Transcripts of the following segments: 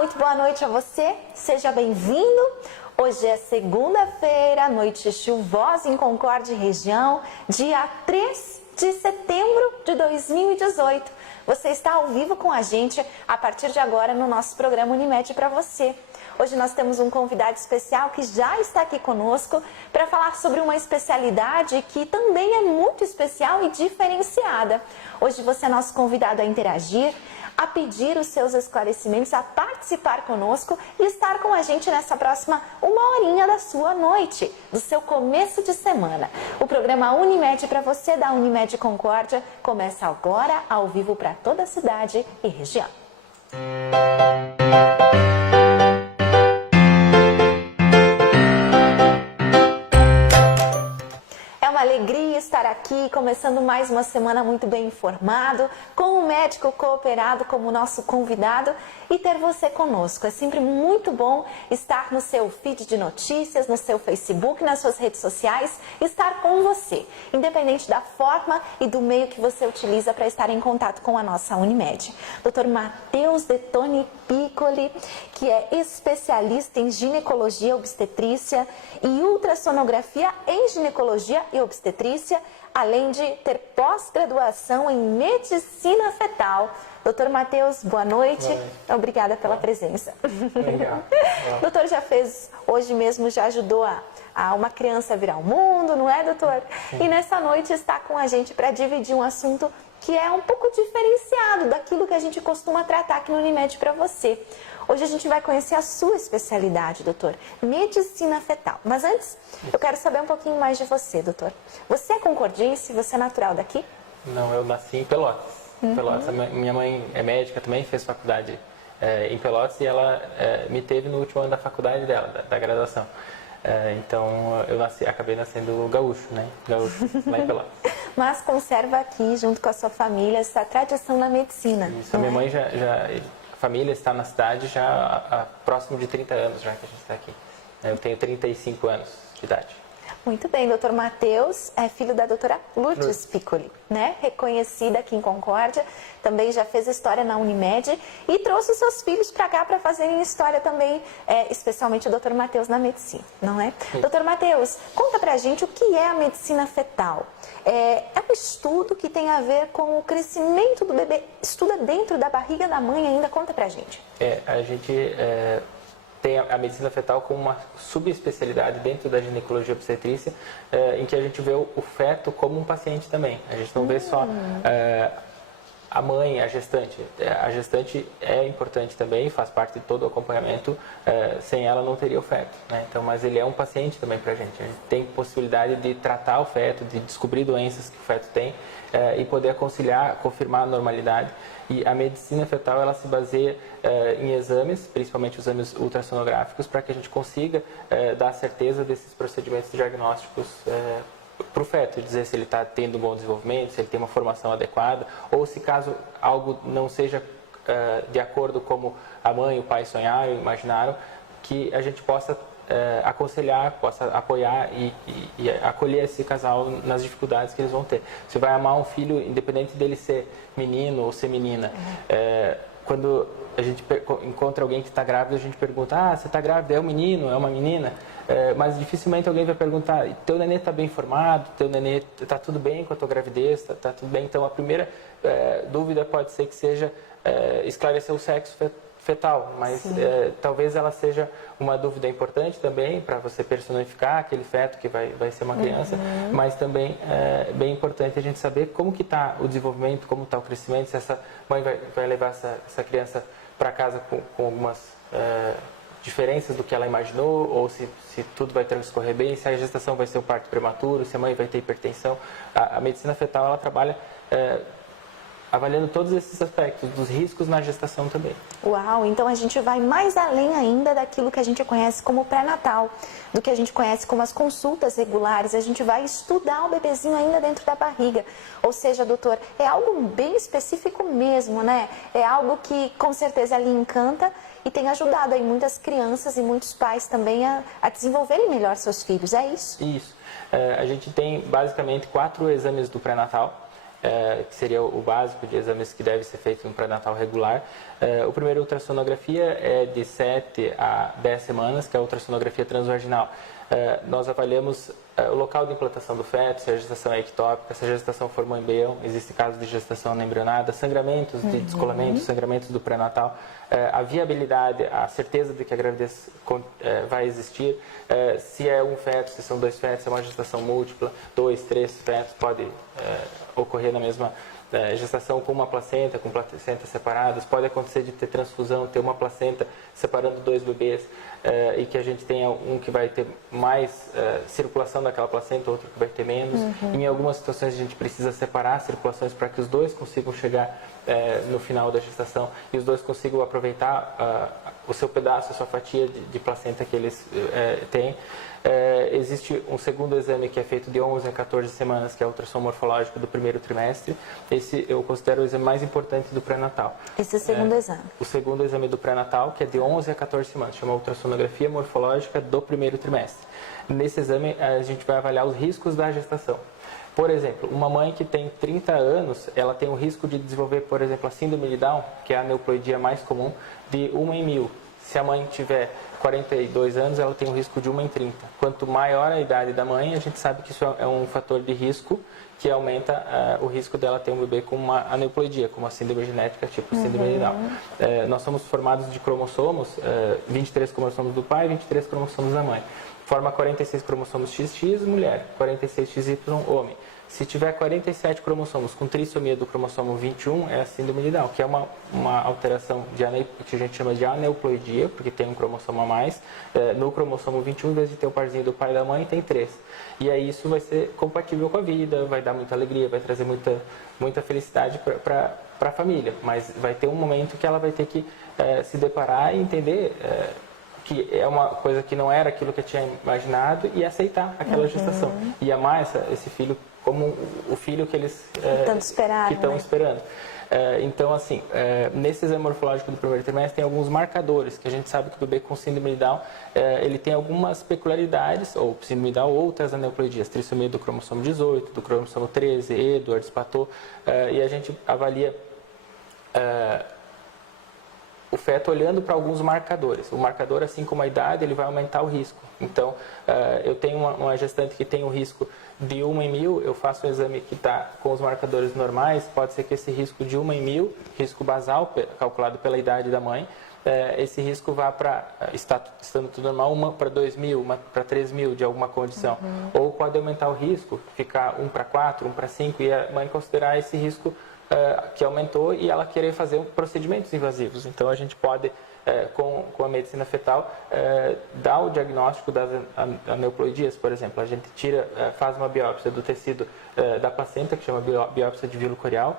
muito boa noite a você, seja bem-vindo. Hoje é segunda-feira, noite chuvosa em Concórdia região, dia 3 de setembro de 2018. Você está ao vivo com a gente a partir de agora no nosso programa Unimed para você. Hoje nós temos um convidado especial que já está aqui conosco para falar sobre uma especialidade que também é muito especial e diferenciada. Hoje você é nosso convidado a interagir, a pedir os seus esclarecimentos, a participar conosco e estar com a gente nessa próxima uma horinha da sua noite, do seu começo de semana. O programa Unimed para você da Unimed Concórdia começa agora ao vivo para toda a cidade e região. Alegria estar aqui, começando mais uma semana muito bem informado, com um médico cooperado como nosso convidado e ter você conosco. É sempre muito bom estar no seu feed de notícias, no seu Facebook, nas suas redes sociais, estar com você, independente da forma e do meio que você utiliza para estar em contato com a nossa Unimed. Dr. Matheus Dettoni Piccoli, que é especialista em ginecologia, obstetrícia e ultrassonografia em ginecologia e obstetrícia, além de ter pós-graduação em medicina fetal. Doutor Matheus, boa noite. Obrigada pela presença. Obrigado. O doutor já fez, hoje mesmo já ajudou a uma criança a virar o mundo, não é, doutor? Sim. E nessa noite está com a gente para dividir um assunto que é um pouco diferenciado daquilo que a gente costuma tratar aqui no Unimed para você. Hoje a gente vai conhecer a sua especialidade, doutor, medicina fetal. Mas antes, eu quero saber um pouquinho mais de você, doutor. Você é concordiense? Você é natural daqui? Não, eu nasci em Pelotas. Pelotas. Minha mãe é médica também, fez faculdade em Pelotas e ela me teve no último ano da faculdade dela, da graduação. Então eu acabei nascendo gaúcho, né? Gaúcho, lá em Pelotas. Mas conserva aqui, junto com a sua família, essa tradição na medicina. Isso, a minha mãe a família está na cidade já há próximo de 30 anos já que a gente está aqui. Eu tenho 35 anos de idade. Muito bem, doutor Matheus é filho da doutora Lourdes Piccoli, né? Reconhecida aqui em Concórdia, também já fez história na Unimed e trouxe os seus filhos para cá para fazerem história também, especialmente o doutor Matheus na medicina, não é? Sim. Doutor Matheus, conta pra gente o que é a medicina fetal. É um estudo que tem a ver com o crescimento do bebê, estuda dentro da barriga da mãe ainda, conta pra gente. A gente tem a medicina fetal como uma subespecialidade dentro da ginecologia obstetrícia, em que a gente vê o feto como um paciente também. A gente não vê só a mãe, a gestante. A gestante é importante também, faz parte de todo o acompanhamento, sem ela não teria o feto, né? Então, mas ele é um paciente também para a gente tem possibilidade de tratar o feto, de descobrir doenças que o feto tem e poder aconselhar, confirmar a normalidade. E a medicina fetal, ela se baseia em exames, principalmente os exames ultrassonográficos, para que a gente consiga dar certeza desses procedimentos diagnósticos para o feto, dizer se ele está tendo um bom desenvolvimento, se ele tem uma formação adequada, ou se caso algo não seja de acordo como a mãe e o pai sonharam, imaginaram, que a gente possa aconselhar, possa apoiar e acolher esse casal nas dificuldades que eles vão ter. Você vai amar um filho, independente dele ser menino ou ser menina. Quando a gente encontra alguém que está grávida, a gente pergunta, você está grávida, é um menino, é uma menina? Mas dificilmente alguém vai perguntar, teu nenê está bem formado, teu nenê está tudo bem com a tua gravidez, está tudo bem? Então a primeira dúvida pode ser que seja esclarecer o sexo fetal, mas talvez ela seja uma dúvida importante também para você personificar aquele feto que vai ser uma criança, mas também é bem importante a gente saber como que está o desenvolvimento, como está o crescimento, se essa mãe vai levar essa criança para casa com algumas diferenças do que ela imaginou, ou se tudo vai transcorrer bem, se a gestação vai ser um parto prematuro, se a mãe vai ter hipertensão. A medicina fetal, ela trabalha avaliando todos esses aspectos, dos riscos na gestação também. Uau, então a gente vai mais além ainda daquilo que a gente conhece como pré-natal, do que a gente conhece como as consultas regulares, a gente vai estudar o bebezinho ainda dentro da barriga. Ou seja, doutor, é algo bem específico mesmo, né? É algo que com certeza lhe encanta e tem ajudado aí muitas crianças e muitos pais também a desenvolverem melhor seus filhos, é isso? Isso. A gente tem basicamente 4 exames do pré-natal. que seria o básico de exames que deve ser feito no pré-natal regular. O primeiro ultrassonografia é de 7 a 10 semanas, que é a ultrassonografia transvaginal. Nós avaliamos o local de implantação do feto, se a gestação é ectópica, se a gestação formou embrião, existem casos de gestação anembrionada, sangramentos de descolamento, sangramentos do pré-natal, a viabilidade, a certeza de que a gravidez vai existir, se é um feto, se são 2 fetos, se é uma gestação múltipla, 2, 3 fetos, pode ocorrer na mesma gestação com uma placenta, com placentas separadas, pode acontecer de ter transfusão, ter uma placenta separando 2 bebês e que a gente tenha um que vai ter mais circulação daquela placenta, outro que vai ter menos. Em algumas situações a gente precisa separar as circulações para que os dois consigam chegar no final da gestação e os dois consigam aproveitar o seu pedaço, a sua fatia de placenta que eles têm. Existe um segundo exame que é feito de 11 a 14 semanas, que é o ultrassom morfológico do primeiro trimestre. Esse eu considero o exame mais importante do pré-natal. Esse é o segundo exame? O segundo exame do pré-natal, que é de 11 a 14 semanas, chama ultrassonografia morfológica do primeiro trimestre. Nesse exame, a gente vai avaliar os riscos da gestação. Por exemplo, uma mãe que tem 30 anos, ela tem o risco de desenvolver, por exemplo, a síndrome de Down, que é a aneuploidia mais comum, de 1 em 1000. Se a mãe tiver 42 anos, ela tem um risco de 1 em 30. Quanto maior a idade da mãe, a gente sabe que isso é um fator de risco que aumenta o risco dela ter um bebê com uma aneuploidia, com uma síndrome genética tipo síndrome de Down. Nós somos formados de cromossomos, 23 cromossomos do pai e 23 cromossomos da mãe. Forma 46 cromossomos XX, mulher, 46 XY, homem. Se tiver 47 cromossomos com trissomia do cromossomo 21, é a síndrome de Down, que é uma alteração que a gente chama de aneuploidia, porque tem um cromossomo a mais. No cromossomo 21, em vez de ter o parzinho do pai e da mãe, tem 3. E aí isso vai ser compatível com a vida, vai dar muita alegria, vai trazer muita felicidade para a família. Mas vai ter um momento que ela vai ter que se deparar e entender que é uma coisa que não era aquilo que eu tinha imaginado e aceitar aquela gestação. E amar esse filho como o filho que eles estão esperando. Então, assim, nesse exame morfológico do primeiro trimestre tem alguns marcadores, que a gente sabe que o bebê com síndrome de Down, ele tem algumas peculiaridades, ou síndrome de Down, ou outras aneuploidias, trissomia do cromossomo 18, do cromossomo 13, Edwards, Patot, e a gente avalia o feto olhando para alguns marcadores. O marcador, assim como a idade, ele vai aumentar o risco. Então, eu tenho uma gestante que tem o risco de 1 em 1000, eu faço um exame que está com os marcadores normais, pode ser que esse risco de 1 em 1000, risco basal, calculado pela idade da mãe, esse risco vá para, estando tudo normal, uma para 2.000, uma para 3.000 de alguma condição. Ou pode aumentar o risco, ficar 1 para 4, 1 para 5, e a mãe considerar esse risco que aumentou e ela querer fazer procedimentos invasivos. Então, a gente pode, com a medicina fetal, dar o diagnóstico das aneuploidias, por exemplo. A gente faz uma biópsia do tecido da placenta, que chama biópsia de vilo corial.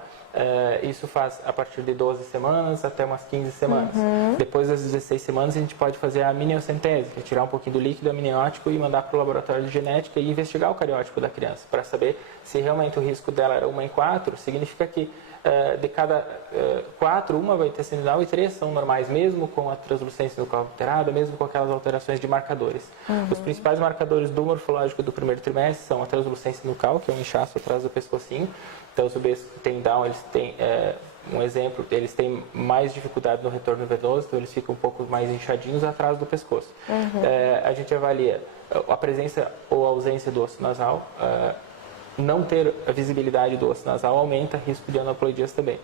Isso faz a partir de 12 semanas até umas 15 semanas. Depois das 16 semanas, a gente pode fazer a amniocentese, que é tirar um pouquinho do líquido amniótico e mandar para o laboratório de genética e investigar o cariótipo da criança, para saber se realmente o risco dela era 1 em 4, significa que de cada 4, uma vai ter síndrome de Down e 3 são normais, mesmo com a translucência nucal alterada, mesmo com aquelas alterações de marcadores. Os principais marcadores do morfológico do primeiro trimestre são a translucência nucal, que é um inchaço atrás do pescocinho. Então, os bebês que têm Down, eles têm, um exemplo, eles têm mais dificuldade no retorno venoso, então eles ficam um pouco mais inchadinhos atrás do pescoço. A gente avalia a presença ou a ausência do osso nasal. Não ter a visibilidade do osso nasal aumenta o risco de aneuploidias também.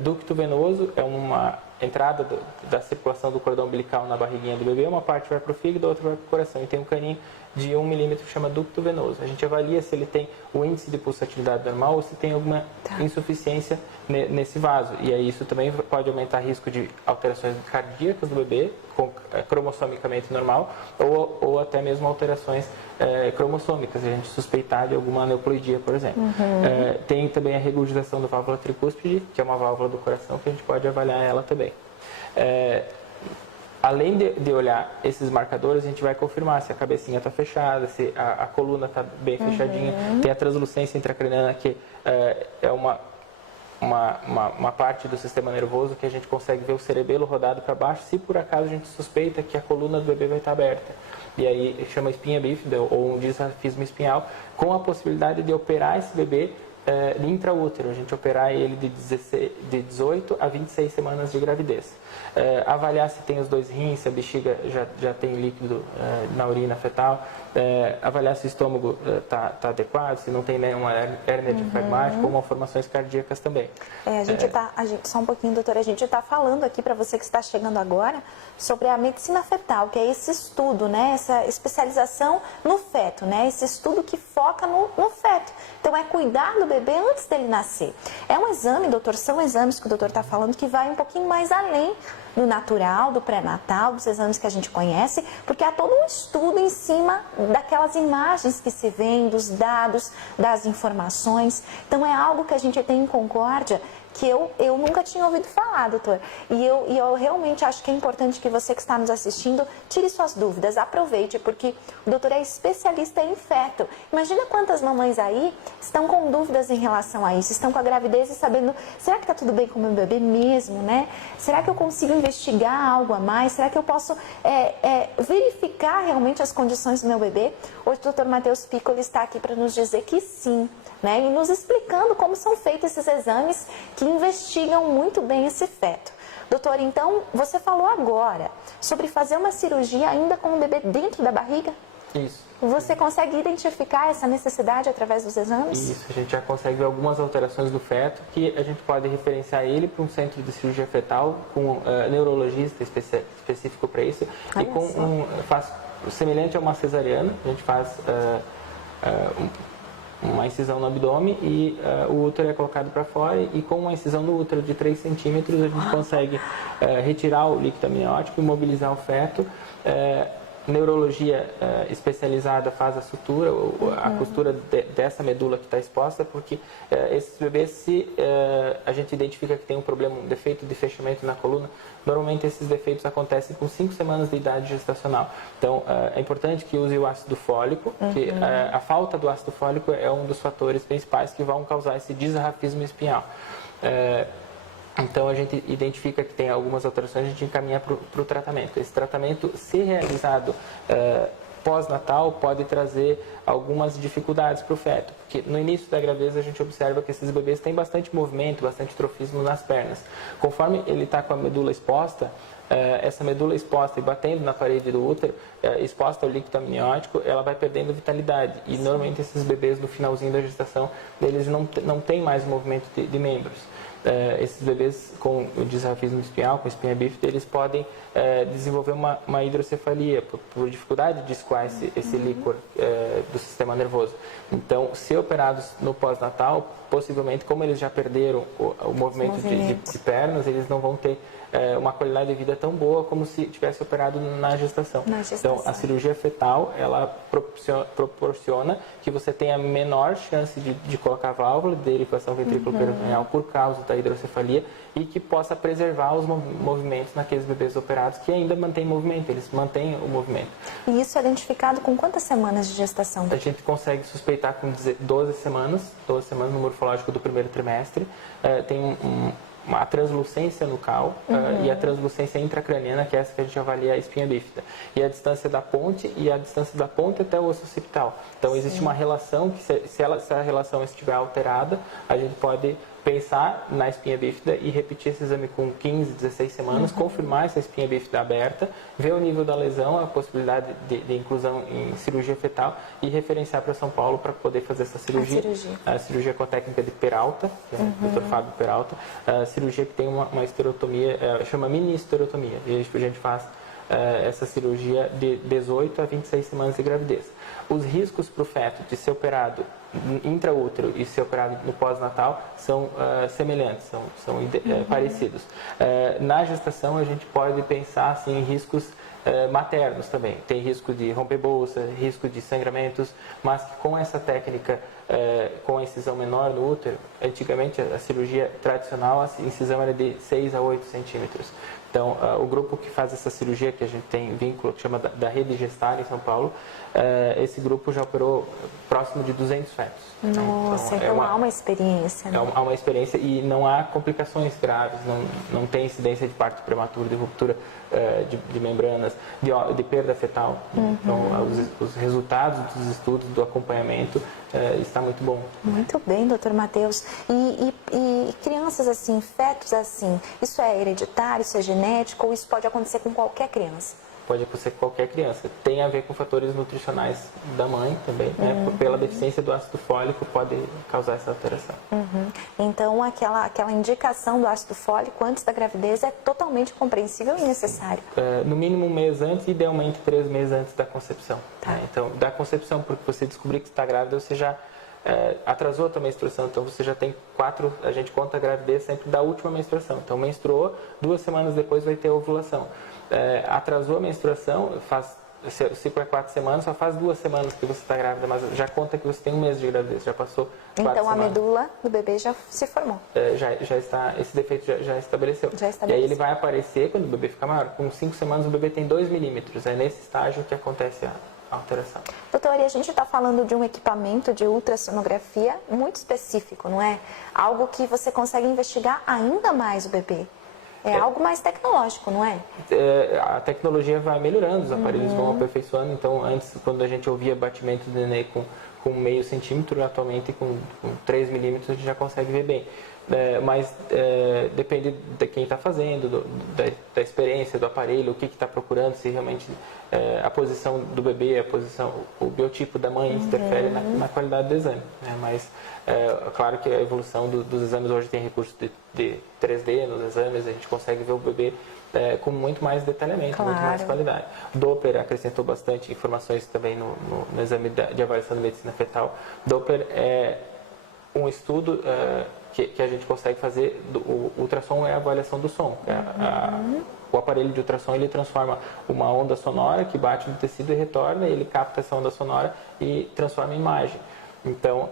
Ducto venoso é uma entrada da circulação do cordão umbilical na barriguinha do bebê, uma parte vai para o fígado, a outra vai para o coração, e tem um caninho de 1 milímetro que chama ducto venoso. A gente avalia se ele tem o índice de pulsatividade normal ou se tem alguma insuficiência nesse vaso. E aí isso também pode aumentar o risco de alterações cardíacas do bebê, cromossomicamente normal, ou até mesmo alterações cromossômicas, a gente suspeitar de alguma aneuploidia, por exemplo. Tem também a regurgitação da válvula tricúspide, que é uma válvula do coração, que a gente pode avaliar ela também. Além de olhar esses marcadores, a gente vai confirmar se a cabecinha está fechada, se a coluna está bem fechadinha. Tem a translucência intracraniana, que é uma parte do sistema nervoso que a gente consegue ver o cerebelo rodado para baixo, se por acaso a gente suspeita que a coluna do bebê vai estar aberta. E aí chama espinha bífida ou um disrafismo espinhal, com a possibilidade de operar esse bebê intraútero, a gente operar ele de 18 a 26 semanas de gravidez. Avaliar se tem os 2 rins, se a bexiga já tem líquido na urina fetal, avaliar se o estômago está adequado, se não tem nenhuma hérnia diafragmática ou malformações cardíacas também. Só um pouquinho, doutora, a gente está falando aqui para você que está chegando agora sobre a medicina fetal, que é esse estudo, né, essa especialização no feto, né, esse estudo que foca no feto. Então, é cuidar do bebê antes dele nascer. É um exame, doutor, são exames que o doutor está falando que vai um pouquinho mais além do natural, do pré-natal, dos exames que a gente conhece, porque há todo um estudo em cima daquelas imagens que se vêem, dos dados, das informações. Então, é algo que a gente tem em Concórdia que eu nunca tinha ouvido falar, doutor. E eu realmente acho que é importante que você que está nos assistindo tire suas dúvidas, aproveite, porque o doutor é especialista em feto. Imagina quantas mamães aí estão com dúvidas em relação a isso, estão com a gravidez e sabendo, será que está tudo bem com o meu bebê mesmo, né? Será que eu consigo investigar algo a mais? Será que eu posso verificar realmente as condições do meu bebê? Hoje o doutor Matheus Piccoli está aqui para nos dizer que sim, né? E nos explicando como são feitos esses exames que investigam muito bem esse feto. Doutor, então, você falou agora sobre fazer uma cirurgia ainda com o bebê dentro da barriga? Isso. Você consegue identificar essa necessidade através dos exames? Isso, a gente já consegue ver algumas alterações do feto que a gente pode referenciar ele para um centro de cirurgia fetal com neurologista específico para isso. Olha e com faz semelhante a uma cesariana, a gente faz uma incisão no abdômen e o útero é colocado para fora, e com uma incisão no útero de 3 centímetros a gente consegue retirar o líquido amniótico e mobilizar o feto. Neurologia especializada faz a sutura, a costura dessa medula que está exposta, porque esses bebês, se a gente identifica que tem um problema, um defeito de fechamento na coluna, normalmente esses defeitos acontecem com 5 semanas de idade gestacional. Então, é importante que use o ácido fólico, que a falta do ácido fólico é um dos fatores principais que vão causar esse disrafismo espinhal. Então, a gente identifica que tem algumas alterações, a gente encaminha para o tratamento. Esse tratamento, se realizado pós-natal, pode trazer algumas dificuldades para o feto, porque no início da gravidez a gente observa que esses bebês têm bastante movimento, bastante trofismo nas pernas. Conforme ele está com a medula exposta, essa medula exposta e batendo na parede do útero, exposta ao líquido amniótico, ela vai perdendo vitalidade. E normalmente esses bebês no finalzinho da gestação, eles não têm mais movimento de membros. Esses bebês com o disrafismo espinhal, com espinha bífida, eles podem desenvolver uma hidrocefalia por dificuldade de escoar esse líquor do sistema nervoso. Então, se operados no pós-natal, possivelmente, como eles já perderam o movimento de pernas, eles não vão ter uma qualidade de vida tão boa como se tivesse operado na gestação. Então, a cirurgia fetal, ela proporciona que você tenha menor chance de colocar válvula de equação ventrículo-peritoneal por causa da hidrocefalia, e que possa preservar os movimentos naqueles bebês operados que ainda mantêm movimento, eles mantêm o movimento. E isso é identificado com quantas semanas de gestação? A gente consegue suspeitar com 12 semanas no morfológico do primeiro trimestre. Tem uma translucência nucal e a translucência intracraniana, que é essa que a gente avalia a espinha bífida. E a distância da ponte até o osso occipital. Então, existe uma relação que, se a relação estiver alterada, a gente pode pensar na espinha bífida e repetir esse exame com 15, 16 semanas, confirmar essa espinha bífida aberta, ver o nível da lesão, a possibilidade de inclusão em cirurgia fetal e referenciar para São Paulo para poder fazer essa cirurgia. A cirurgia com a técnica de Peralta, que é o Dr. Fábio Peralta, a cirurgia que tem uma esterotomia, chama mini esterotomia, e a gente faz essa cirurgia de 18 a 26 semanas de gravidez. Os riscos para o feto de ser operado intraútero e ser operado no pós-natal são semelhantes, são parecidos. Na gestação, a gente pode pensar assim, em riscos maternos também. Tem risco de romper bolsa, risco de sangramentos, mas que com essa técnica, com a incisão menor no útero, antigamente a cirurgia tradicional, a incisão era de 6 a 8 centímetros. Então, o grupo que faz essa cirurgia, que a gente tem vínculo, que chama da Rede Gestar em São Paulo, esse grupo já operou próximo de 200 fetos. fetos. Nossa, então há uma experiência, né? Há uma experiência e não há complicações graves, não tem incidência de parto prematuro, de ruptura de membranas, de perda fetal. Então, os resultados dos estudos, do acompanhamento, está muito bom. Muito bem, doutor Matheus. E crianças assim, fetos assim, isso é hereditário, isso é genético ou isso pode acontecer com qualquer criança? Pode acontecer com qualquer criança. Tem a ver com fatores nutricionais da mãe também, né? Pela deficiência do ácido fólico pode causar essa alteração. Então, aquela indicação do ácido fólico antes da gravidez é totalmente compreensível e necessário. No mínimo 1 mês antes, idealmente 3 meses antes da concepção. Tá. Né? Então, da concepção, porque você descobrir que está grávida, você já atrasou a tua menstruação, então você já tem 4, a gente conta a gravidez sempre da última menstruação. Então, menstruou, 2 semanas depois vai ter a ovulação. Atrasou a menstruação, o ciclo é 4 semanas, só faz 2 semanas que você está grávida, mas já conta que você tem 1 mês de gravidez, já passou 4 semanas. Então a medula do bebê já se formou. Já está, esse defeito já estabeleceu. Já estabeleceu. E aí ele vai aparecer quando o bebê fica maior. Com 5 semanas o bebê tem 2 milímetros, é nesse estágio que acontece a alteração. Doutor, e a gente está falando de um equipamento de ultrassonografia muito específico, não é? Algo que você consegue investigar ainda mais o bebê. É algo mais tecnológico, não é? A tecnologia vai melhorando, os aparelhos vão aperfeiçoando. Então, antes, quando a gente ouvia batimento do nenê com meio centímetro, atualmente com 3 milímetros a gente já consegue ver bem. Mas depende de quem está fazendo, da experiência do aparelho, o que está procurando, se realmente a posição do bebê, o biotipo da mãe interfere na qualidade do exame. Né? Mas claro que a evolução dos exames hoje tem recurso de 3D nos exames, a gente consegue ver o bebê com muito mais detalhamento, claro. muito mais qualidade. Doppler acrescentou bastante informações também no exame de avaliação de medicina fetal. Doppler é um estudo que a gente consegue fazer, o ultrassom é a avaliação do som. O aparelho de ultrassom ele transforma uma onda sonora que bate no tecido e retorna, e ele capta essa onda sonora e transforma em imagem. Então,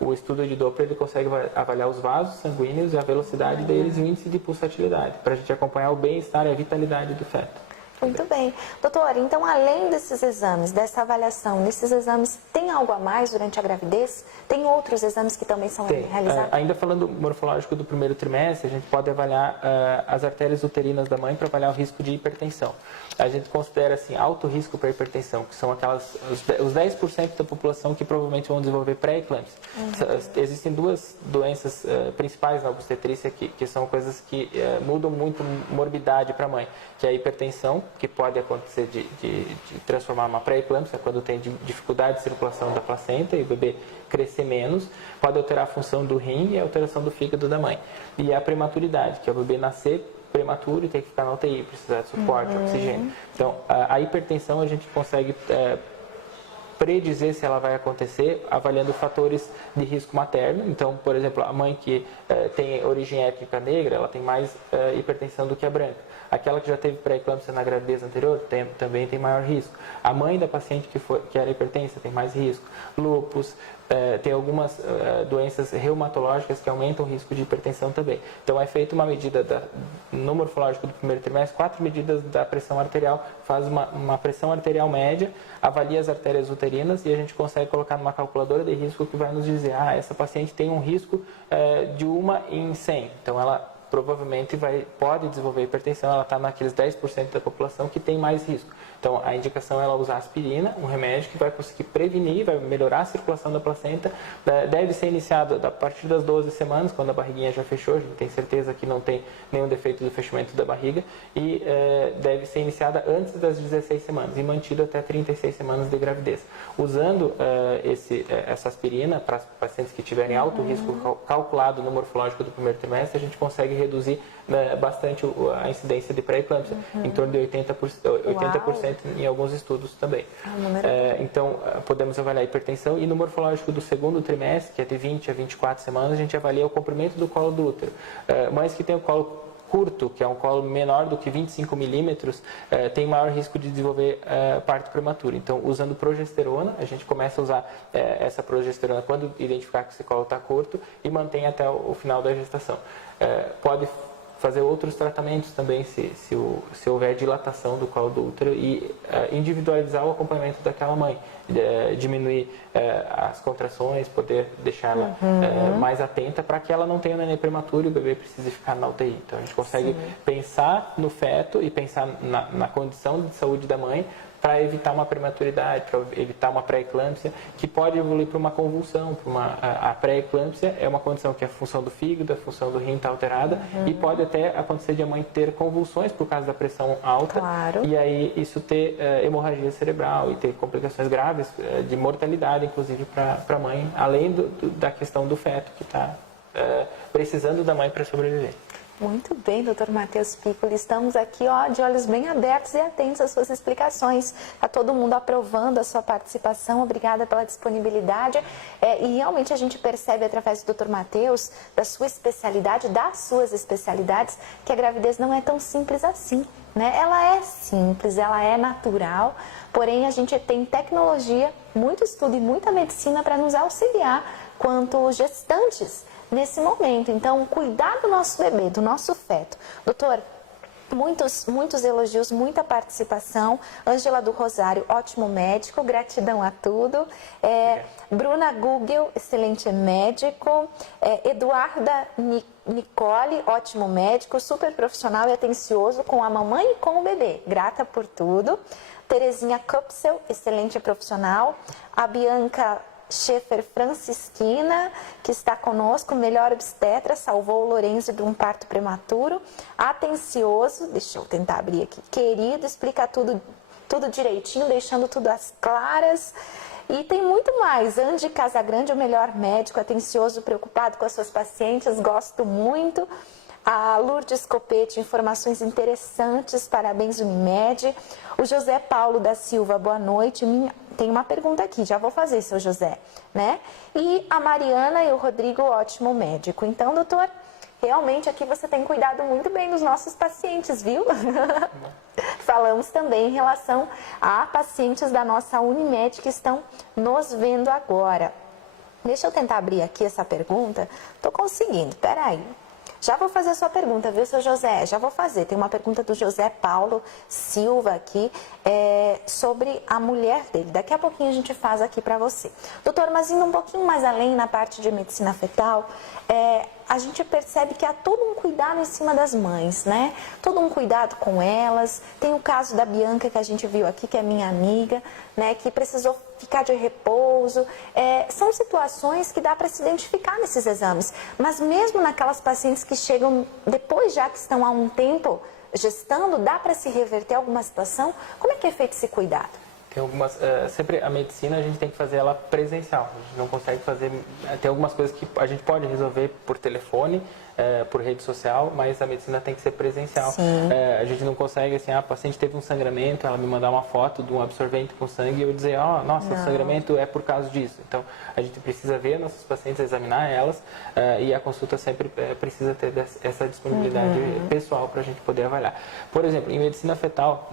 o estudo de Doppler ele consegue avaliar os vasos sanguíneos e a velocidade deles e o índice de pulsatilidade, para a gente acompanhar o bem-estar e a vitalidade do feto. Muito bem. Doutor, então além desses exames, dessa avaliação, desses exames, tem algo a mais durante a gravidez? Tem outros exames que também são realizados? Ainda falando morfológico do primeiro trimestre, a gente pode avaliar as artérias uterinas da mãe para avaliar o risco de hipertensão. A gente considera assim, alto risco para hipertensão, que são os 10% da população que provavelmente vão desenvolver pré-eclâmpsia. Existem 2 doenças principais na obstetrícia que são coisas que mudam muito morbidade para a mãe, que é a hipertensão, que pode acontecer de transformar uma pré-eclâmpsia quando tem dificuldade de circulação da placenta e o bebê crescer menos, pode alterar a função do rim e a alteração do fígado da mãe. E a prematuridade, que é o bebê nascer prematuro e ter que ficar na UTI, precisar de suporte, oxigênio. Então, a hipertensão a gente consegue predizer se ela vai acontecer avaliando fatores de risco materno. Então, por exemplo, a mãe que tem origem étnica negra, ela tem mais hipertensão do que a branca. Aquela que já teve pré-eclâmpsia na gravidez anterior também tem maior risco. A mãe da paciente que era hipertensa tem mais risco. Lúpus, tem algumas doenças reumatológicas que aumentam o risco de hipertensão também. Então, é feita uma medida no morfológico do primeiro trimestre, 4 medidas da pressão arterial, faz uma pressão arterial média, avalia as artérias uterinas e a gente consegue colocar numa calculadora de risco que vai nos dizer, essa paciente tem um risco de 1 em 100. Então, ela provavelmente pode desenvolver hipertensão, ela está naqueles 10% da população que tem mais risco. Então, a indicação é ela usar aspirina, um remédio que vai conseguir prevenir, vai melhorar a circulação da placenta. Deve ser iniciado a partir das 12 semanas, quando a barriguinha já fechou, a gente tem certeza que não tem nenhum defeito do fechamento da barriga, e deve ser iniciada antes das 16 semanas e mantido até 36 semanas de gravidez. Usando essa aspirina, para pacientes que tiverem alto risco calculado no morfológico do primeiro trimestre, a gente consegue reduzir bastante a incidência de pré-eclâmpsia, em torno de 80% em alguns estudos também. Então, podemos avaliar a hipertensão e no morfológico do segundo trimestre, que é de 20 a 24 semanas, a gente avalia o comprimento do colo do útero. Mães que têm o colo curto, que é um colo menor do que 25 milímetros, tem maior risco de desenvolver parto prematuro. Então, usando progesterona, a gente começa a usar essa progesterona quando identificar que esse colo está curto e mantém até o final da gestação. Pode fazer outros tratamentos também, se houver dilatação do colo do útero, e individualizar o acompanhamento daquela mãe, diminuir as contrações, poder deixá-la mais atenta para que ela não tenha neném prematuro e o bebê precise ficar na UTI. Então a gente consegue pensar no feto e pensar na condição de saúde da mãe para evitar uma prematuridade, para evitar uma pré-eclâmpsia, que pode evoluir para uma convulsão. A pré-eclâmpsia é uma condição que a função do fígado, a função do rim está alterada, e pode até acontecer de a mãe ter convulsões por causa da pressão alta, e aí isso ter hemorragia cerebral e ter complicações graves de mortalidade, inclusive, para a mãe, além da questão do feto, que está precisando da mãe para sobreviver. Muito bem, doutor Matheus Piccoli. Estamos aqui de olhos bem abertos e atentos às suas explicações. Está todo mundo aprovando a sua participação. Obrigada pela disponibilidade. E realmente a gente percebe através do doutor Matheus, da sua especialidade, das suas especialidades, que a gravidez não é tão simples assim, né? Ela é simples, ela é natural, porém a gente tem tecnologia, muito estudo e muita medicina para nos auxiliar quanto gestantes nesse momento. Então, cuidar do nosso bebê, do nosso feto. Doutor, muitos elogios, muita participação. Ângela do Rosário, ótimo médico, gratidão a tudo. Bruna Google, excelente médico. Eduarda Nicole, ótimo médico, super profissional e atencioso com a mamãe e com o bebê. Grata por tudo. Terezinha Kupsel, excelente profissional. A Bianca Schaefer Francisquina, que está conosco, melhor obstetra, salvou o Lorenzo de um parto prematuro, atencioso, deixa eu tentar abrir aqui, querido, explica tudo direitinho, deixando tudo às claras. E tem muito mais. Andy Casagrande, o melhor médico, atencioso, preocupado com as suas pacientes, gosto muito. A Lourdes Copete, informações interessantes, parabéns Unimed. O José Paulo da Silva, boa noite. Tem uma pergunta aqui, já vou fazer, seu José, né? E a Mariana e o Rodrigo, ótimo médico. Então, doutor, realmente aqui você tem cuidado muito bem dos nossos pacientes, viu? Falamos também em relação a pacientes da nossa Unimed que estão nos vendo agora. Deixa eu tentar abrir aqui essa pergunta. Tô conseguindo, peraí. Já vou fazer a sua pergunta, viu, seu José? Já vou fazer. Tem uma pergunta do José Paulo Silva aqui sobre a mulher dele. Daqui a pouquinho a gente faz aqui para você. Doutor, mas indo um pouquinho mais além na parte de medicina fetal, a gente percebe que há todo um cuidado em cima das mães, né? Todo um cuidado com elas. Tem o caso da Bianca que a gente viu aqui, que é minha amiga, né? Que precisou ficar de repouso. São situações que dá para se identificar nesses exames. Mas mesmo naquelas pacientes que chegam depois já que estão há um tempo gestando, dá para se reverter alguma situação? Como é que é feito esse cuidado? Tem algumas, sempre a medicina a gente tem que fazer ela presencial, a gente não consegue fazer, tem algumas coisas que a gente pode resolver por telefone, por rede social, mas a medicina tem que ser presencial. A gente não consegue, assim, a paciente teve um sangramento, ela me mandar uma foto de um absorvente com sangue e eu dizer, nossa, o sangramento é por causa disso. Então, a gente precisa ver nossas pacientes, examinar elas e a consulta sempre precisa ter essa disponibilidade pessoal para a gente poder avaliar. Por exemplo, em medicina fetal,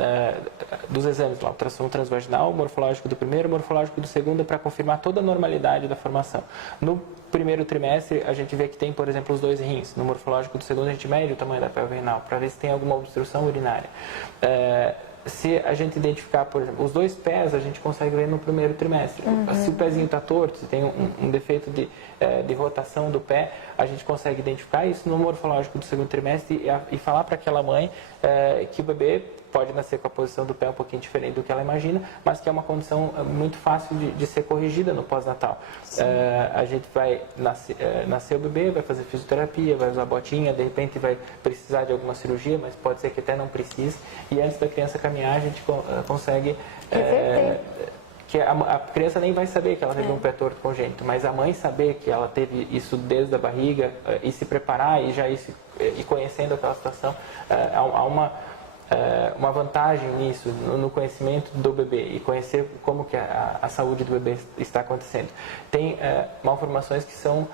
dos exames lá, ultrassom transvaginal, morfológico do primeiro, morfológico do segundo, para confirmar toda a normalidade da formação. No primeiro trimestre, a gente vê que tem, por exemplo, os 2 rins. No morfológico do segundo, a gente mede o tamanho da pelve renal, para ver se tem alguma obstrução urinária. Se a gente identificar, por exemplo, os 2 pés, a gente consegue ver no primeiro trimestre. Se o pezinho está torto, se tem um defeito de rotação do pé, a gente consegue identificar isso no morfológico do segundo trimestre e falar para aquela mãe que o bebê pode nascer com a posição do pé um pouquinho diferente do que ela imagina, mas que é uma condição muito fácil de ser corrigida no pós-natal. A gente vai nascer o bebê, vai fazer fisioterapia, vai usar botinha, de repente vai precisar de alguma cirurgia, mas pode ser que até não precise, e antes da criança caminhar a gente consegue... que a criança nem vai saber que ela teve um pé torto congênito, mas a mãe saber que ela teve isso desde a barriga e se preparar e já ir conhecendo aquela situação, há uma vantagem nisso, no conhecimento do bebê e conhecer como que a saúde do bebê está acontecendo. Tem malformações que são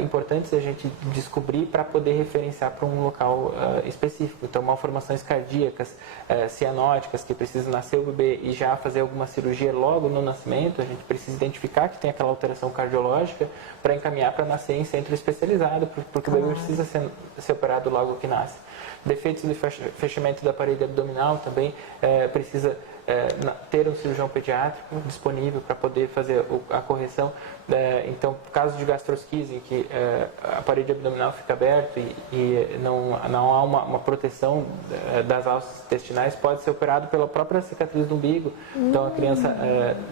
importantes a gente descobrir para poder referenciar para um local específico. Então, malformações cardíacas, cianóticas, que precisam nascer o bebê e já fazer alguma cirurgia logo no nascimento, a gente precisa identificar que tem aquela alteração cardiológica para encaminhar para nascer em centro especializado, porque o bebê precisa ser operado logo que nasce. Defeitos de fechamento da parede abdominal também precisa ter um cirurgião pediátrico disponível para poder fazer a correção. Então, caso de gastrosquise, em que a parede abdominal fica aberta e não há uma proteção das alças intestinais, pode ser operado pela própria cicatriz do umbigo. Então, a criança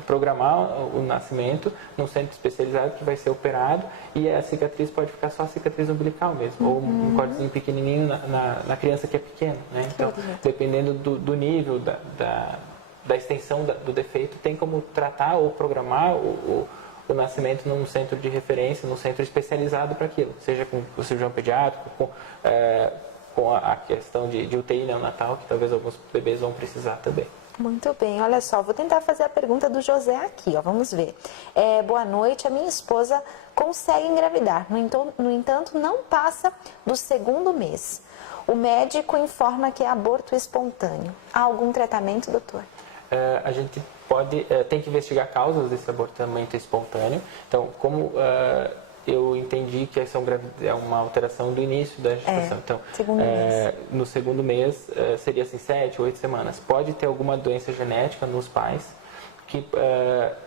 programar o nascimento num centro especializado que vai ser operado, e a cicatriz pode ficar só a cicatriz umbilical mesmo, ou um cortezinho pequenininho na criança que é pequena, né? Então, dependendo do nível da extensão do defeito, tem como tratar ou programar o nascimento num centro de referência, num centro especializado para aquilo, seja com o cirurgião pediátrico, com a questão de UTI neonatal, que talvez alguns bebês vão precisar também. Muito bem, olha só, vou tentar fazer a pergunta do José aqui, ó, vamos ver. Boa noite, a minha esposa consegue engravidar, no entanto não passa do 2º mês. O médico informa que é aborto espontâneo. Há algum tratamento, doutor? A gente tem que investigar causas desse abortamento espontâneo. Então, como eu entendi que essa é uma alteração do início da gestação. Então, no 2º mês, seria assim, 7, 8 semanas. Pode ter alguma doença genética nos pais, que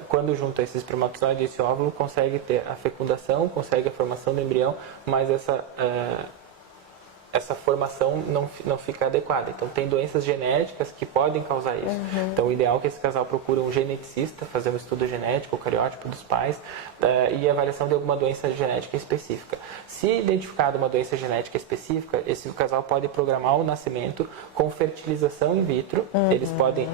quando junta esse espermatozoide e esse óvulo, consegue ter a fecundação, consegue a formação do embrião, mas essa formação não fica adequada. Então, tem doenças genéticas que podem causar isso. Então, o ideal é que esse casal procure um geneticista, fazer um estudo genético, o cariótipo dos pais, e avaliação de alguma doença genética específica. Se identificada uma doença genética específica, esse casal pode programar o nascimento com fertilização in vitro. Eles podem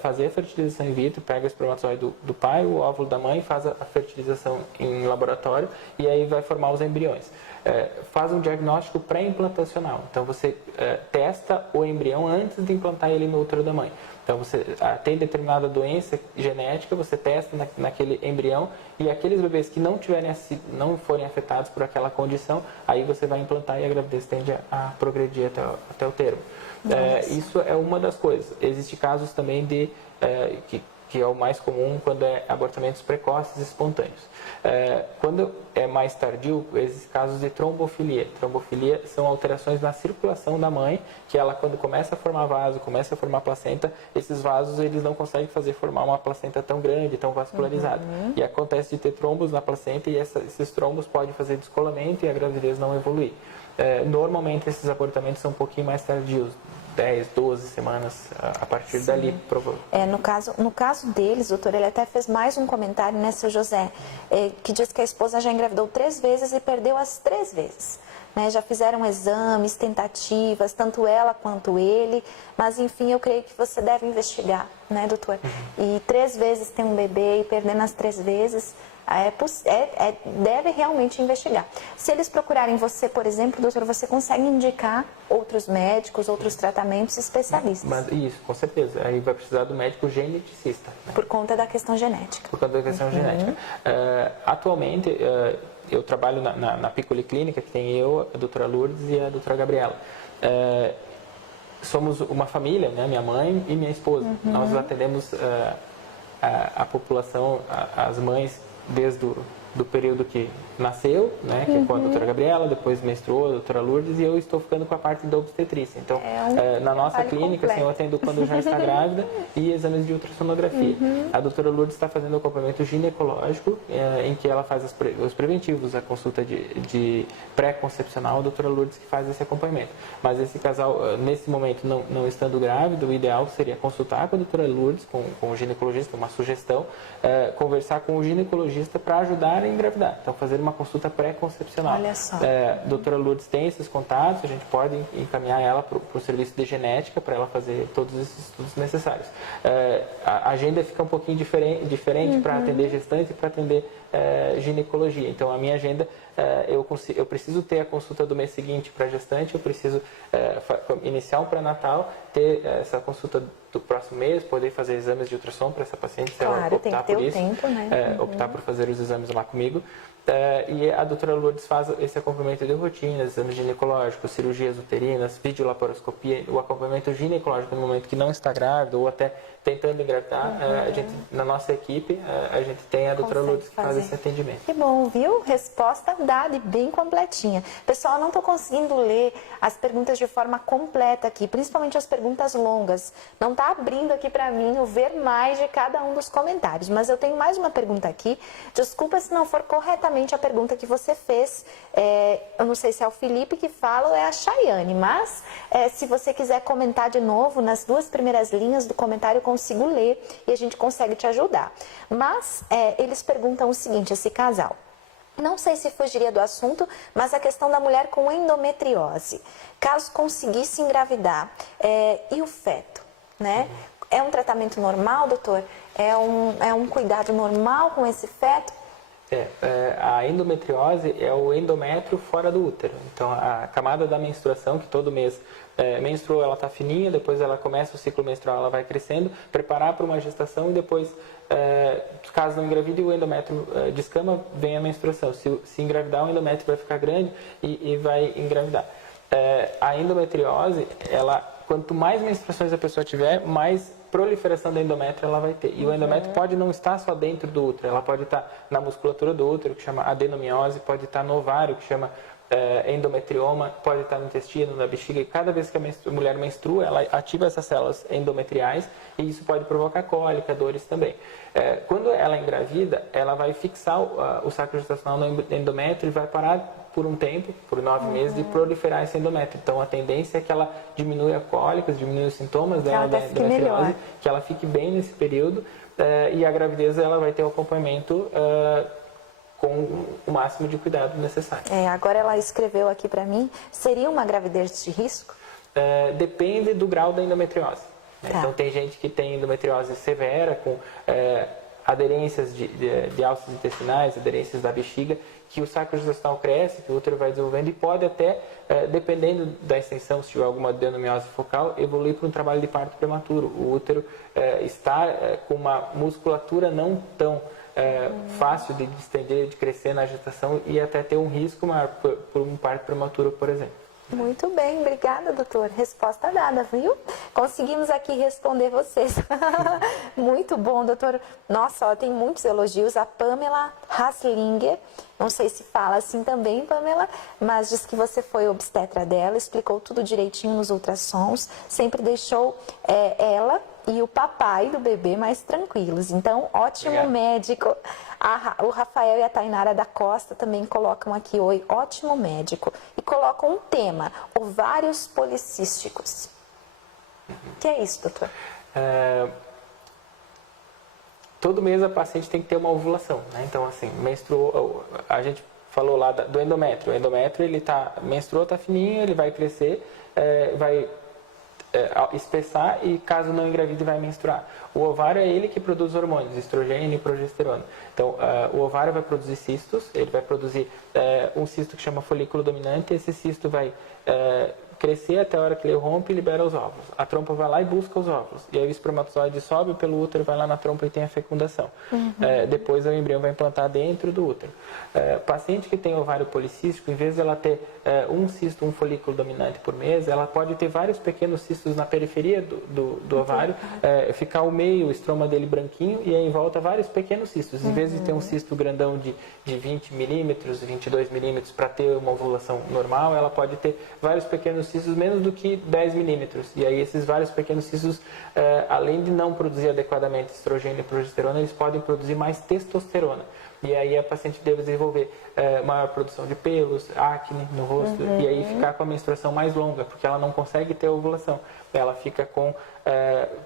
fazer a fertilização in vitro, pega o espermatozoide do pai, o óvulo da mãe, faz a fertilização em laboratório, e aí vai formar os embriões. Faz um diagnóstico pré-implantacional. Então, você testa o embrião antes de implantar ele no útero da mãe. Então, você tem determinada doença genética, você testa naquele embrião, e aqueles bebês que não forem afetados por aquela condição, aí você vai implantar e a gravidez tende a progredir até o termo. Isso é uma das coisas. Existem casos também que é o mais comum quando é abortamentos precoces e espontâneos. Quando é mais tardio, esses casos de trombofilia. Trombofilia são alterações na circulação da mãe, que ela, quando começa a formar vaso, começa a formar placenta, esses vasos eles não conseguem formar uma placenta tão grande, tão vascularizada. E acontece de ter trombos na placenta, e esses trombos podem fazer descolamento e a gravidez não evoluir. Normalmente esses abortamentos são um pouquinho mais tardios, 10, 12 semanas a partir dali, provavelmente. No caso deles, doutor, ele até fez mais um comentário, né, seu José, que diz que a esposa já engravidou 3 vezes e perdeu as 3 vezes. Né, já fizeram exames, tentativas, tanto ela quanto ele, mas enfim, eu creio que você deve investigar, né, doutor? E 3 vezes tem um bebê e perdendo as 3 vezes, deve realmente investigar. Se eles procurarem você, por exemplo, doutor, você consegue indicar outros médicos, outros tratamentos especialistas? Mas isso, com certeza. Aí vai precisar do médico geneticista. Né? Por conta da questão genética. Por conta da questão genética. Atualmente, eu trabalho na Piccoli Clínica, que tem eu, a doutora Lourdes e a doutora Gabriela. Somos uma família, né? Minha mãe e minha esposa. Nós atendemos a população, as mães, desde do período que nasceu, né, que é com a doutora Gabriela, depois menstruou, a doutora Lourdes, e eu estou ficando com a parte da obstetrícia. Então, na nossa clínica, assim, eu atendo quando já está grávida e exames de ultrassonografia. A doutora Lourdes está fazendo acompanhamento ginecológico, em que ela faz os preventivos, a consulta de pré-concepcional, a doutora Lourdes que faz esse acompanhamento. Mas esse casal, nesse momento, não estando grávido, o ideal seria consultar com a doutora Lourdes, com o ginecologista, uma sugestão, conversar com o ginecologista para ajudar a engravidar. Então, fazer uma consulta pré-concepcional. Olha só. Doutora Lourdes tem esses contatos, a gente pode encaminhar ela para o serviço de genética para ela fazer todos esses estudos necessários. A agenda fica um pouquinho diferente para atender gestante e para atender ginecologia. Então, a minha agenda, eu preciso ter a consulta do mês seguinte para gestante, eu preciso iniciar um pré-natal, ter essa consulta do próximo mês, poder fazer exames de ultrassom para essa paciente, se ela optar por isso, tempo, né? Optar por fazer os exames lá comigo. E a doutora Lourdes faz esse acompanhamento de rotinas, exames ginecológicos, cirurgias uterinas, videolaparoscopia, o acompanhamento ginecológico no momento que não está grávida ou até tentando engravidar. A gente, na nossa equipe, a gente tem a doutora Lourdes que faz esse atendimento. Que bom, viu? Resposta dada e bem completinha. Pessoal, eu não estou conseguindo ler as perguntas de forma completa aqui, principalmente as perguntas longas. Não está abrindo aqui para mim o ver mais de cada um dos comentários, mas eu tenho mais uma pergunta aqui. Desculpa se não for corretamente a pergunta que você fez. Eu não sei se é o Felipe que fala ou é a Chayane, mas se você quiser comentar de novo, nas 2 primeiras linhas do comentário eu consigo ler e a gente consegue te ajudar. Mas eles perguntam o seguinte, esse casal. Não sei se fugiria do assunto, mas a questão da mulher com endometriose. Caso conseguisse engravidar, e o feto, né? É um tratamento normal, doutor? É um cuidado normal com esse feto? A endometriose é o endométrio fora do útero. Então, a camada da menstruação, que todo mês menstruou, ela está fininha, depois ela começa o ciclo menstrual, ela vai crescendo, preparar para uma gestação e depois, caso não engravide, o endométrio descama, vem a menstruação. Se engravidar, o endométrio vai ficar grande e vai engravidar. A endometriose, quanto mais menstruações a pessoa tiver, mais proliferação do endométrio ela vai ter. E o endométrio pode não estar só dentro do útero, ela pode estar na musculatura do útero, que chama adenomiose, pode estar no ovário, que chama endometrioma, pode estar no intestino, na bexiga, e cada vez que a mulher menstrua, ela ativa essas células endometriais e isso pode provocar cólica, dores também. Quando ela engravida, ela vai fixar o saco gestacional no endométrio e vai parar por um tempo, por 9 meses, de proliferar esse endométrio. Então, a tendência é que ela diminua a cólicas, diminua os sintomas dela da endometriose, que ela fique bem nesse período, e a gravidez ela vai ter o acompanhamento com o máximo de cuidado necessário. Agora ela escreveu aqui para mim, seria uma gravidez de risco? Depende do grau da endometriose. Tá. Então, tem gente que tem endometriose severa, com aderências de alças intestinais, aderências da bexiga, que o saco gestacional cresce, que o útero vai desenvolvendo e pode até, dependendo da extensão, se tiver alguma adenomiose focal, evoluir para um trabalho de parto prematuro. O útero está com uma musculatura não tão fácil de distender, de crescer na gestação e até ter um risco maior por um parto prematuro, por exemplo. Muito bem, obrigada, doutor. Resposta dada, viu? Conseguimos aqui responder vocês. Muito bom, doutor. Nossa, ó, tem muitos elogios. A Pamela Haslinger, não sei se fala assim também, Pamela, mas diz que você foi obstetra dela, explicou tudo direitinho nos ultrassons, sempre deixou ela e o papai do bebê mais tranquilos. Então, ótimo Obrigado. Médico. O Rafael e a Tainara da Costa também colocam aqui, oi, ótimo médico. E colocam um tema, ovários policísticos. O que é isso, doutor? Todo mês a paciente tem que ter uma ovulação, né? Então, assim, menstruou, a gente falou lá do endométrio. O endométrio, ele menstruou, tá fininho, ele vai crescer, vai espessar e caso não engravide vai menstruar. O ovário é ele que produz hormônios, estrogênio e progesterona. Então, o ovário vai produzir cistos, ele vai produzir um cisto que chama folículo dominante, esse cisto vai crescer até a hora que ele rompe e libera os óvulos. A trompa vai lá e busca os óvulos. E aí o espermatozoide sobe pelo útero, vai lá na trompa e tem a fecundação. Depois o embrião vai implantar dentro do útero. Paciente que tem ovário policístico, em vez de ela ter um cisto, um folículo dominante por mês, ela pode ter vários pequenos cistos na periferia do ovário, ficar o meio, o estroma dele branquinho e aí em volta vários pequenos cistos. Em vez de ter um cisto grandão de 20 milímetros, 22 milímetros para ter uma ovulação normal, ela pode ter vários pequenos cistos menos do que 10 milímetros. E aí esses vários pequenos cistos, além de não produzir adequadamente estrogênio e progesterona, eles podem produzir mais testosterona. E aí a paciente deve desenvolver maior produção de pelos, acne no rosto, e aí ficar com a menstruação mais longa, porque ela não consegue ter ovulação. Ela fica com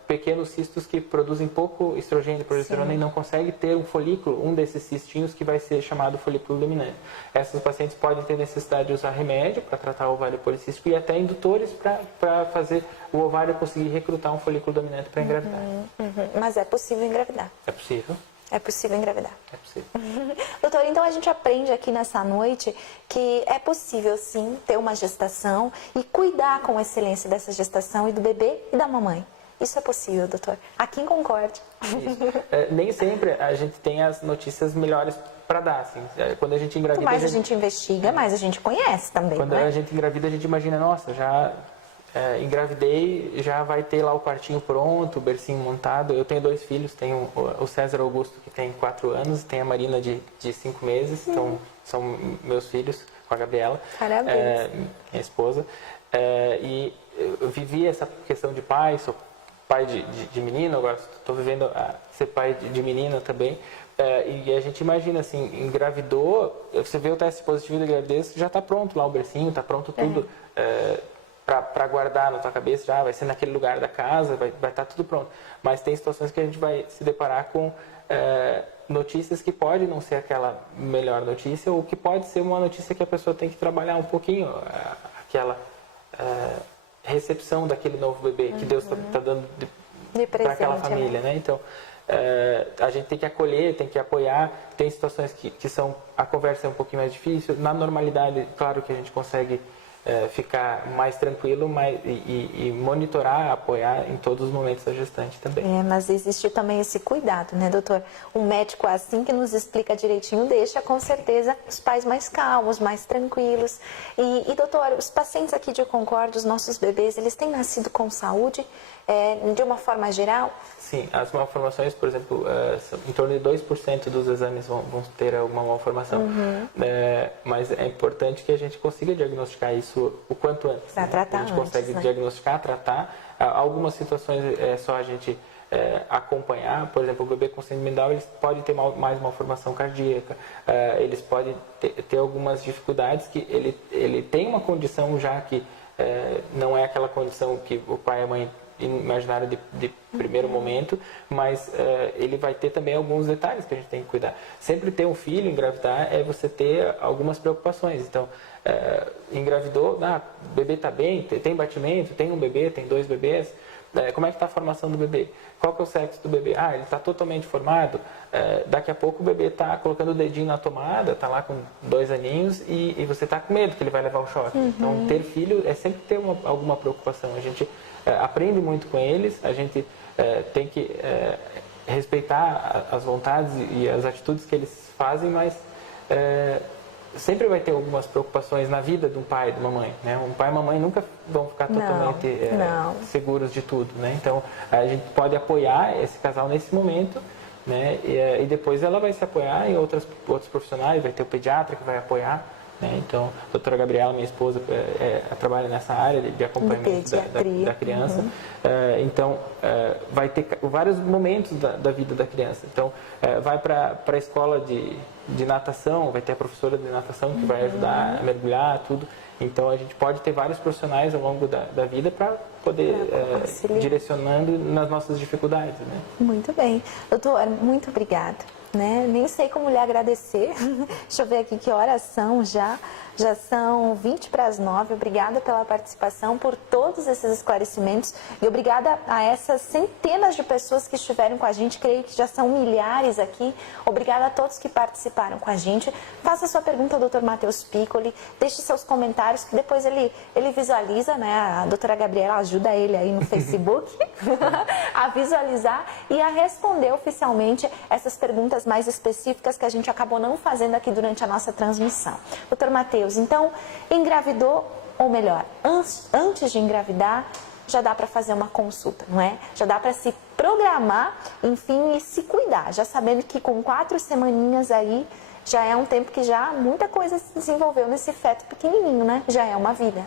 pequenos cistos que produzem pouco estrogênio e progesterona e não consegue ter um folículo, um desses cistinhos que vai ser chamado folículo dominante. Essas pacientes podem ter necessidade de usar remédio para tratar o ovário policístico e até indutores para fazer o ovário conseguir recrutar um folículo dominante para engravidar. Mas é possível engravidar? É possível. É possível engravidar. É possível. Doutor, então a gente aprende aqui nessa noite que é possível sim ter uma gestação e cuidar com excelência dessa gestação e do bebê e da mamãe. Isso é possível, doutor. Aqui em Concórdia. Nem sempre a gente tem as notícias melhores para dar, assim. Quando a gente engravida... Quanto mais a gente investiga, mais a gente conhece também, Quando a gente engravida, a gente imagina, nossa, já engravidei, já vai ter lá o quartinho pronto, o bercinho montado. Eu tenho 2 filhos, tenho o César Augusto, que tem 4 anos, tem a Marina de 5 meses, então são meus filhos, com a Gabriela, Parabéns. minha esposa. E eu vivi essa questão de pai, sou pai de menino, agora estou vivendo ser pai de menina também. E a gente imagina assim, engravidou, você vê o teste positivo da gravidez, já está pronto lá o bercinho, está pronto tudo para guardar na tua cabeça, já vai ser naquele lugar da casa, vai estar tudo pronto. Mas tem situações que a gente vai se deparar com notícias que pode não ser aquela melhor notícia, ou que pode ser uma notícia que a pessoa tem que trabalhar um pouquinho, aquela recepção daquele novo bebê que Deus está dando para aquela família, né? Então, a gente tem que acolher, tem que apoiar. Tem situações que são, a conversa é um pouquinho mais difícil. Na normalidade, claro que a gente consegue ficar mais tranquilo e monitorar, apoiar em todos os momentos da gestante também. Mas existe também esse cuidado, né, doutor? Um médico assim que nos explica direitinho deixa, com certeza, os pais mais calmos, mais tranquilos. E doutor, os pacientes aqui de Concórdia, os nossos bebês, eles têm nascido com saúde, de uma forma geral? Sim, as malformações, por exemplo, em torno de 2% dos exames vão ter alguma malformação. Mas é importante que a gente consiga diagnosticar isso o quanto antes. Para tratar antes. A gente consegue diagnosticar, tratar. Algumas situações é só a gente acompanhar. Por exemplo, o bebê com síndrome de Down, eles podem ter mais malformação cardíaca. Eles podem ter algumas dificuldades que ele tem uma condição já que não é aquela condição que o pai e a mãe imaginário de primeiro momento, mas ele vai ter também alguns detalhes que a gente tem que cuidar. Sempre ter um filho, engravidar, é você ter algumas preocupações. Então, engravidou, o bebê está bem, tem batimento, tem um bebê, tem 2 bebês, como é que está a formação do bebê? Qual que é o sexo do bebê? Ele está totalmente formado, daqui a pouco o bebê está colocando o dedinho na tomada, está lá com 2 aninhos e você está com medo que ele vai levar o choque. Então, ter filho é sempre ter alguma preocupação. A gente aprende muito com eles, a gente tem que respeitar as vontades e as atitudes que eles fazem, mas sempre vai ter algumas preocupações na vida de um pai e de uma mãe, né? Um pai e uma mãe nunca vão ficar totalmente seguros de tudo, né? Então, a gente pode apoiar esse casal nesse momento, né? E depois ela vai se apoiar em outros profissionais, vai ter o pediatra que vai apoiar, né? Então, a doutora Gabriela, minha esposa, trabalha nessa área de acompanhamento da criança. Então, vai ter vários momentos da vida da criança. Então, vai para a escola de natação, vai ter a professora de natação que vai ajudar a mergulhar, tudo. Então, a gente pode ter vários profissionais ao longo da vida para poder direcionando nas nossas dificuldades, né? Muito bem. Doutor, muito obrigada. Nem sei como lhe agradecer. Deixa eu ver aqui que horas são já. Já são 20 para as 9. Obrigada pela participação, por todos esses esclarecimentos. E obrigada a essas centenas de pessoas que estiveram com a gente. Creio que já são milhares aqui. Obrigada a todos que participaram com a gente. Faça sua pergunta ao Dr. Matheus Piccoli. Deixe seus comentários, que depois ele visualiza, né? A doutora Gabriela ajuda ele aí no Facebook a visualizar e a responder oficialmente essas perguntas mais específicas que a gente acabou não fazendo aqui durante a nossa transmissão. Dr. Matheus, então, engravidou, ou melhor, antes de engravidar, já dá para fazer uma consulta, não é? Já dá para se programar, enfim, e se cuidar, já sabendo que com 4 semaninhas aí, já é um tempo que já muita coisa se desenvolveu nesse feto pequenininho, né? Já é uma vida.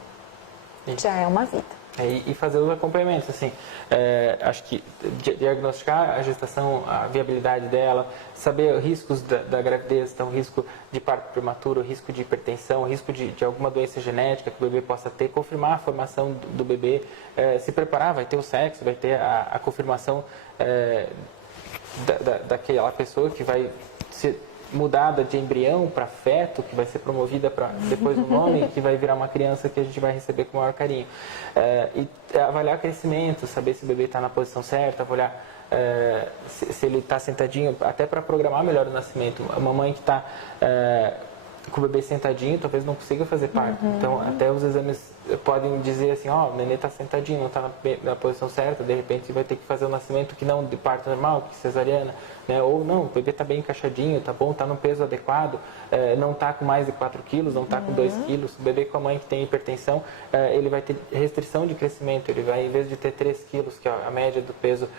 Já é uma vida. E fazer os acompanhamentos, assim, acho que diagnosticar a gestação, a viabilidade dela, saber riscos da gravidez, então risco de parto prematuro, risco de hipertensão, risco de alguma doença genética que o bebê possa ter, confirmar a formação do bebê, se preparar, vai ter o sexo, vai ter a confirmação daquela pessoa que vai ser mudada de embrião para feto, que vai ser promovida para depois um nome, que vai virar uma criança que a gente vai receber com o maior carinho. E avaliar o crescimento, saber se o bebê está na posição certa, avaliar se ele está sentadinho, até para programar melhor o nascimento. A mamãe que está com o bebê sentadinho, talvez não consiga fazer parto. Então, até os exames podem dizer assim, ó, o nenê está sentadinho, não está na posição certa, de repente vai ter que fazer um nascimento que não de parto normal, que cesariana, né? Ou não, o bebê está bem encaixadinho, tá bom, está no peso adequado, não está com mais de 4 quilos, não está com 2 quilos. O bebê com a mãe que tem hipertensão, ele vai ter restrição de crescimento, ele vai, em vez de ter 3 quilos, que é a média do peso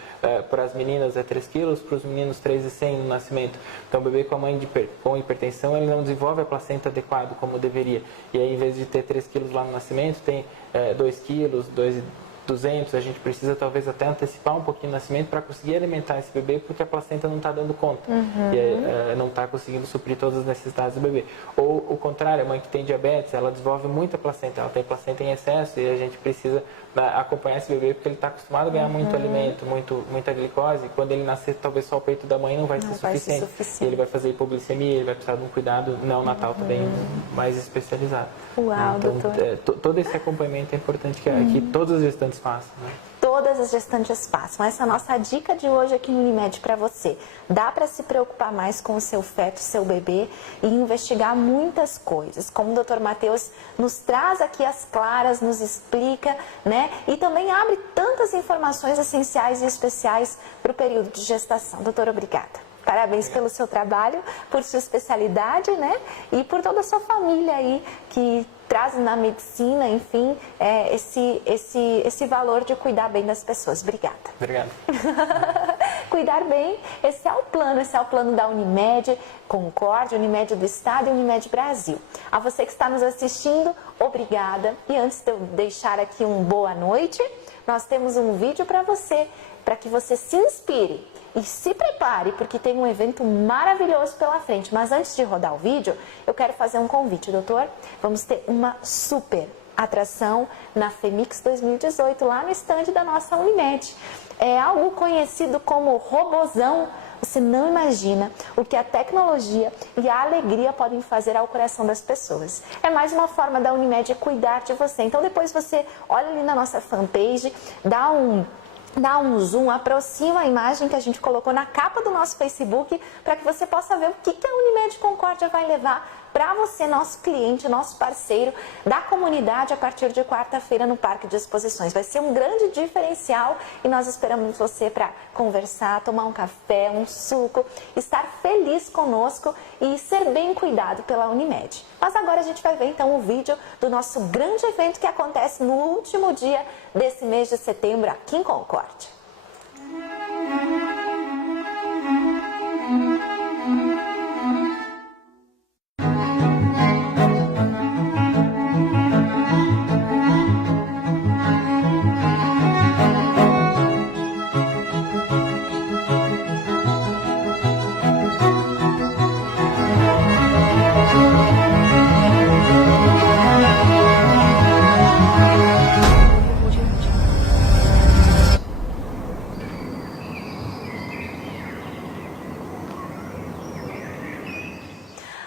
para as meninas é 3 quilos, para os meninos 3,100 no nascimento. Então o bebê com a mãe com hipertensão, ele não desenvolve a placenta adequado como deveria. E aí, em vez de ter 3 quilos lá no nascimento, tem 2 quilos, 2,200, a gente precisa talvez até antecipar um pouquinho o nascimento para conseguir alimentar esse bebê, porque a placenta não está dando conta, e não está conseguindo suprir todas as necessidades do bebê. Ou o contrário, a mãe que tem diabetes, ela desenvolve muita placenta, ela tem placenta em excesso e a gente precisa acompanhar esse bebê porque ele está acostumado a ganhar muito alimento, muita glicose, e quando ele nascer talvez só o peito da mãe não vai ser suficiente. E ele vai fazer hipoglicemia, ele vai precisar de um cuidado neonatal também mais especializado. Uau, então, doutor. todo esse acompanhamento é importante que todas as gestantes façam, né? Todas as gestantes façam. Essa é a nossa dica de hoje aqui no Unimed para você. Dá para se preocupar mais com o seu feto, seu bebê e investigar muitas coisas. Como o Dr. Matheus nos traz aqui as claras, nos explica, né? E também abre tantas informações essenciais e especiais para o período de gestação. Doutor, obrigada. Parabéns pelo seu trabalho, por sua especialidade, né? E por toda a sua família aí que traz na medicina, enfim, esse valor de cuidar bem das pessoas. Obrigada. Obrigado. Cuidar bem, esse é o plano da Unimed Concórdia, Unimed do Estado e Unimed Brasil. A você que está nos assistindo, obrigada. E antes de eu deixar aqui um boa noite, nós temos um vídeo para você, para que você se inspire. E se prepare, porque tem um evento maravilhoso pela frente. Mas antes de rodar o vídeo, eu quero fazer um convite, doutor. Vamos ter uma super atração na FEMIX 2018, lá no estande da nossa Unimed. É algo conhecido como Robozão. Você não imagina o que a tecnologia e a alegria podem fazer ao coração das pessoas. É mais uma forma da Unimed cuidar de você. Então depois você olha ali na nossa fanpage, dá um zoom, aproxima a imagem que a gente colocou na capa do nosso Facebook para que você possa ver o que a Unimed Concórdia vai levar para você, nosso cliente, nosso parceiro da comunidade a partir de quarta-feira no Parque de Exposições. Vai ser um grande diferencial e nós esperamos você para conversar, tomar um café, um suco, estar feliz conosco e ser bem cuidado pela Unimed. Mas agora a gente vai ver então o vídeo do nosso grande evento que acontece no último dia desse mês de setembro aqui em Concórdia.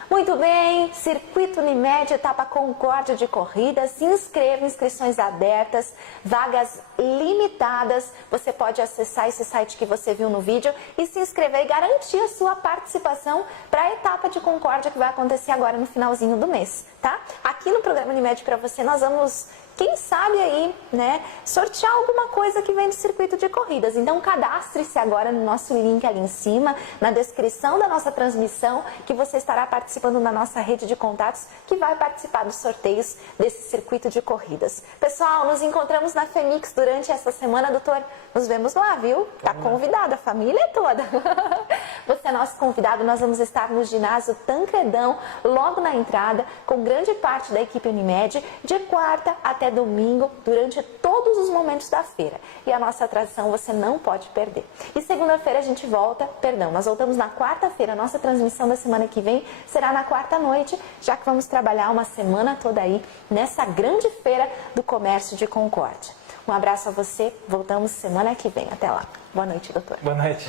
Muito bem, Circuito Unimed, etapa Concórdia de corrida, se inscreva, inscrições abertas, vagas limitadas, você pode acessar esse site que você viu no vídeo e se inscrever e garantir a sua participação para a etapa de Concórdia que vai acontecer agora no finalzinho do mês, tá? Aqui no programa Unimed para você nós vamos, quem sabe aí, né, sortear alguma coisa que vem do circuito de corridas. Então cadastre-se agora no nosso link ali em cima, na descrição da nossa transmissão, que você estará participando na nossa rede de contatos, que vai participar dos sorteios desse circuito de corridas. Pessoal, nos encontramos na FEMIX durante essa semana, doutor. Nos vemos lá, viu? Tá convidado, a família toda. Você é nosso convidado, nós vamos estar no ginásio Tancredão, logo na entrada, com grande parte da equipe Unimed, de quarta até domingo, durante todos os momentos da feira. E a nossa atração você não pode perder. E segunda-feira a gente volta, nós voltamos na quarta-feira. A nossa transmissão da semana que vem será na quarta-noite, já que vamos trabalhar uma semana toda aí nessa grande feira do comércio de Concórdia. Um abraço a você, voltamos semana que vem. Até lá. Boa noite, doutor. Boa noite.